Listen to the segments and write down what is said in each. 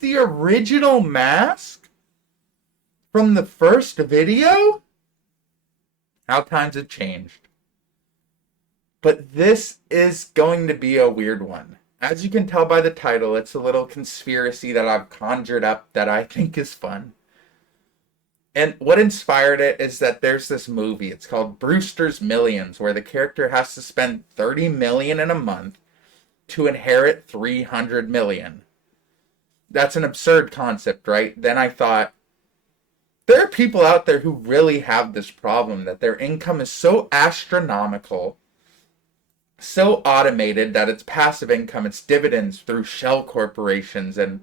like the original mask from the first video? How times have changed. But this is going to be a weird one. As you can tell by the title, it's a little conspiracy that I've conjured up that I think is fun. And what inspired it is that there's this movie. It's called Brewster's Millions, where the character has to spend $30 million in a month to inherit $300 million. That's an absurd concept, right? Then I thought, there are people out there who really have this problem, that their income is so astronomical, so automated that it's passive income, it's dividends through shell corporations, and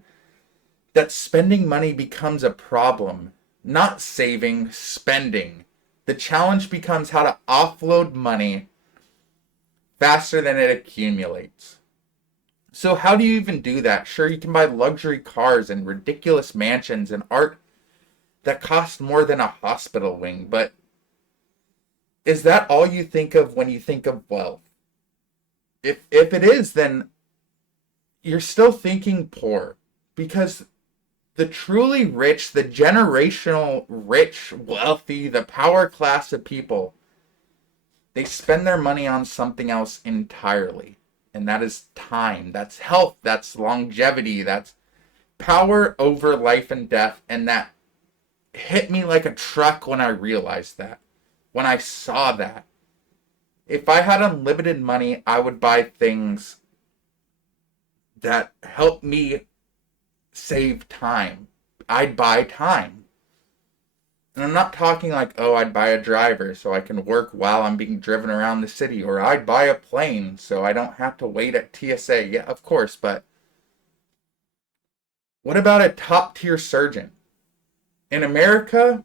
that spending money becomes a problem. Not saving, spending. The challenge becomes how to offload money faster than it accumulates. So how do you even do that? Sure, you can buy luxury cars and ridiculous mansions and art that cost more than a hospital wing, but is that all you think of when you think of wealth? If it is, then you're still thinking poor, because the truly rich, the generational rich, wealthy, the power class of people, they spend their money on something else entirely. And that is time, that's health, that's longevity, that's power over life and death. And that hit me like a truck when I realized that, when I saw that. If I had unlimited money, I would buy things that help me save time. I'd buy time. And I'm not talking like, oh, I'd buy a driver so I can work while I'm being driven around the city, or I'd buy a plane so I don't have to wait at TSA. Yeah, of course, but what about a top-tier surgeon? In America,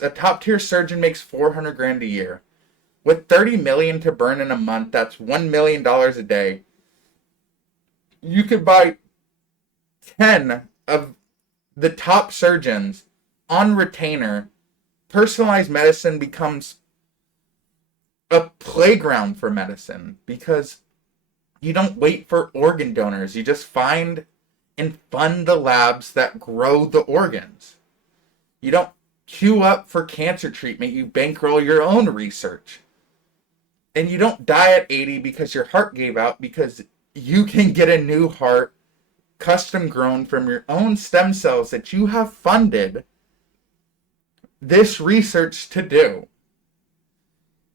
a top-tier surgeon makes 400 grand a year. With 30 million to burn in a month, that's $1 million a day. You could buy 10 of the top surgeons on retainer. Personalized medicine becomes a playground for medicine, because you don't wait for organ donors. You just find and fund the labs that grow the organs. You don't queue up for cancer treatment. You bankroll your own research. And you don't die at 80 because your heart gave out, because you can get a new heart custom grown from your own stem cells that you have funded this research to do.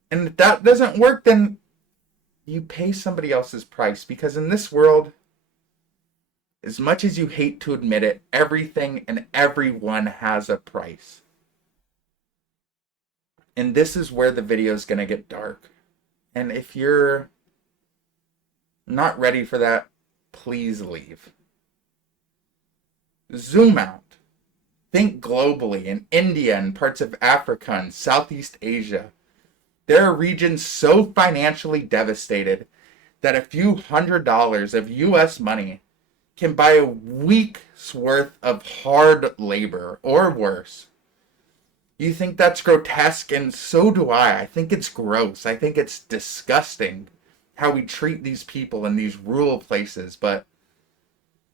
And if that doesn't work, then you pay somebody else's price, because in this world, as much as you hate to admit it, everything and everyone has a price. And this is where the video is going to get dark. And if you're not ready for that, please leave. Zoom out. Think globally. In India and parts of Africa and Southeast Asia, there are regions so financially devastated that a few $100s of US money can buy a week's worth of hard labor, or worse. You think that's grotesque, and so do I. I think it's gross. I think it's disgusting how we treat these people in these rural places, but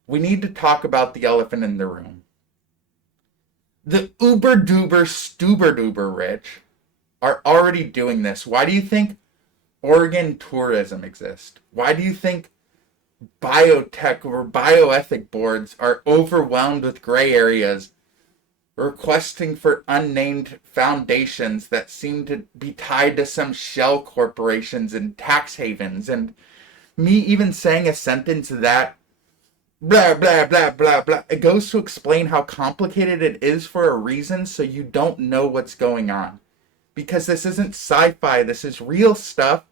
we need to talk about the elephant in the room. The uber-duber, stuber-duber rich are already doing this. Why do you think organ tourism exists? Why do you think biotech or bioethic boards are overwhelmed with gray areas, requesting for unnamed foundations that seem to be tied to some shell corporations and tax havens? And me even saying a sentence that blah, blah, blah, blah, blah, it goes to explain how complicated it is for a reason, so you don't know what's going on. Because this isn't sci-fi, this is real stuff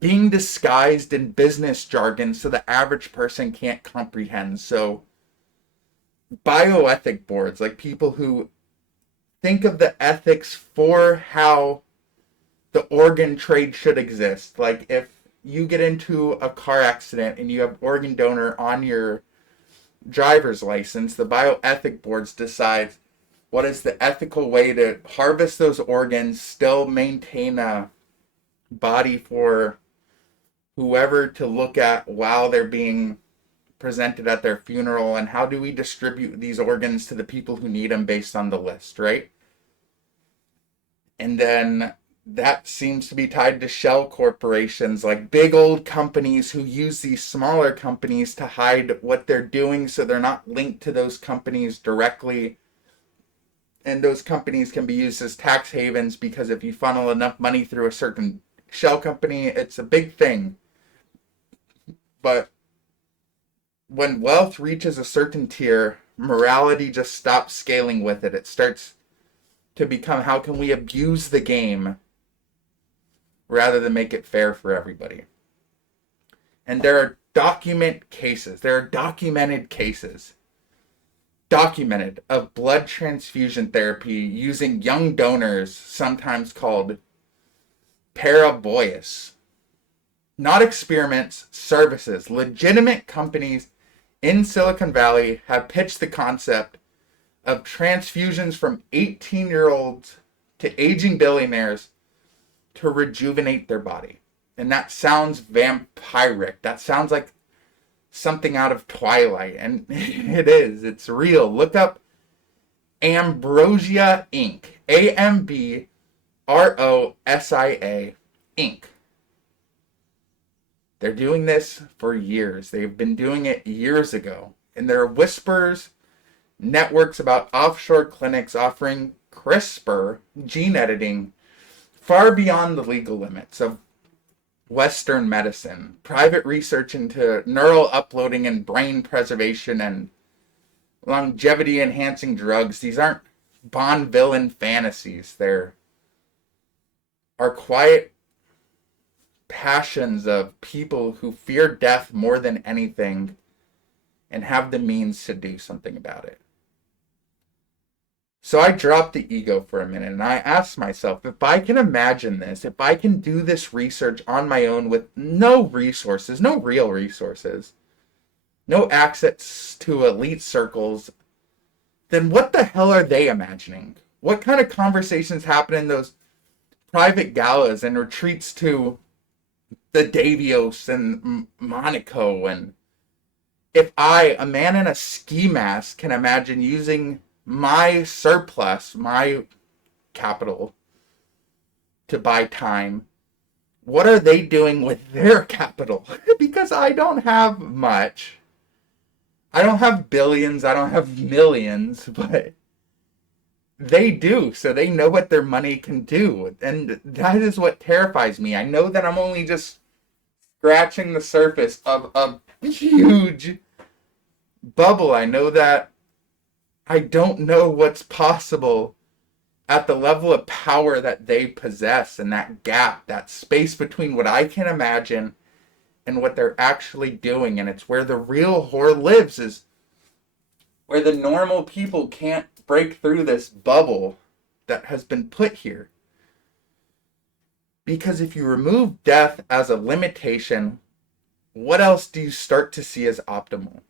being disguised in business jargon so the average person can't comprehend. So bioethic boards, like people who think of the ethics for how the organ trade should exist. Like if you get into a car accident and you have organ donor on your driver's license, the bioethic boards decide what is the ethical way to harvest those organs, still maintain a body for whoever to look at while they're being presented at their funeral, and how do we distribute these organs to the people who need them based on the list, right? And then that seems to be tied to shell corporations, like big old companies who use these smaller companies to hide what they're doing so they're not linked to those companies directly. And those companies can be used as tax havens because if you funnel enough money through a certain shell company, it's a big thing. But when wealth reaches a certain tier, morality just stops scaling with it. It starts to become, how can we abuse the game rather than make it fair for everybody? And there are documented cases of blood transfusion therapy using young donors, sometimes called paraboias. Not experiments, services. Legitimate companies in Silicon Valley have pitched the concept of transfusions from 18-year-olds to aging billionaires to rejuvenate their body. And that sounds vampiric. That sounds like something out of Twilight. And it is. It's real. Look up Ambrosia Inc. Ambrosia Inc. They're doing this for years. They've been doing it years ago. And there are whispers, networks about offshore clinics offering CRISPR gene editing far beyond the legal limits of Western medicine. Private research into neural uploading and brain preservation and longevity enhancing drugs. These aren't Bond villain fantasies. They're our quiet passions of people who fear death more than anything and have the means to do something about it. So I dropped the ego for a minute and I asked myself, if I can imagine this, if I can do this research on my own with no resources, no real resources, no access to elite circles, then what the hell are they imagining? What kind of conversations happen in those private galas and retreats to the Davios and Monaco? And if I, a man in a ski mask, can imagine using my surplus, my capital, to buy time, what are they doing with their capital? Because I don't have much. I don't have billions, I don't have millions, but they do, so they know what their money can do. And that is what terrifies me. I know that I'm only just scratching the surface of a huge bubble. I know that I don't know what's possible at the level of power that they possess, and that gap, that space between what I can imagine and what they're actually doing. And it's where the real horror lives, is where the normal people can't break through this bubble that has been put here. Because if you remove death as a limitation, what else do you start to see as optimal?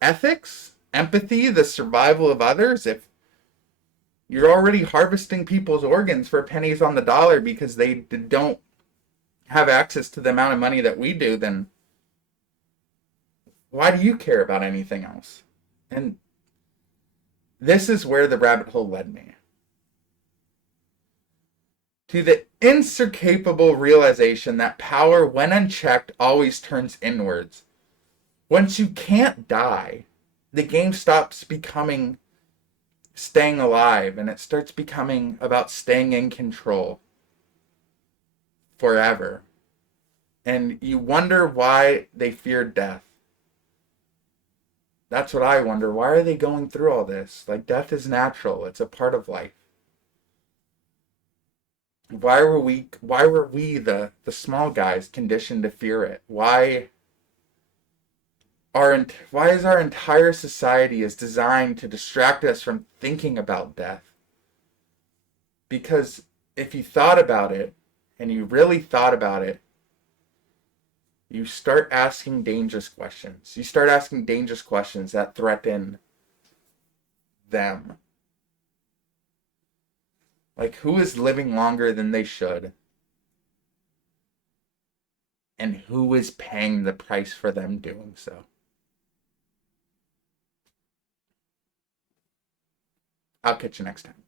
Ethics? Empathy? The survival of others? If you're already harvesting people's organs for pennies on the dollar because they don't have access to the amount of money that we do, then why do you care about anything else? And this is where the rabbit hole led me. To the inscrutable realization that power, when unchecked, always turns inwards. Once you can't die, the game stops becoming staying alive, and it starts becoming about staying in control forever. And you wonder why they fear death. That's what I wonder. Why are they going through all this? Like, death is natural. It's a part of life. Why were we the small guys conditioned to fear it? Why is our entire society is designed to distract us from thinking about death? Because if you thought about it, and you really thought about it, you start asking dangerous questions. You start asking dangerous questions that threaten them. Like, who is living longer than they should? And who is paying the price for them doing so? I'll catch you next time.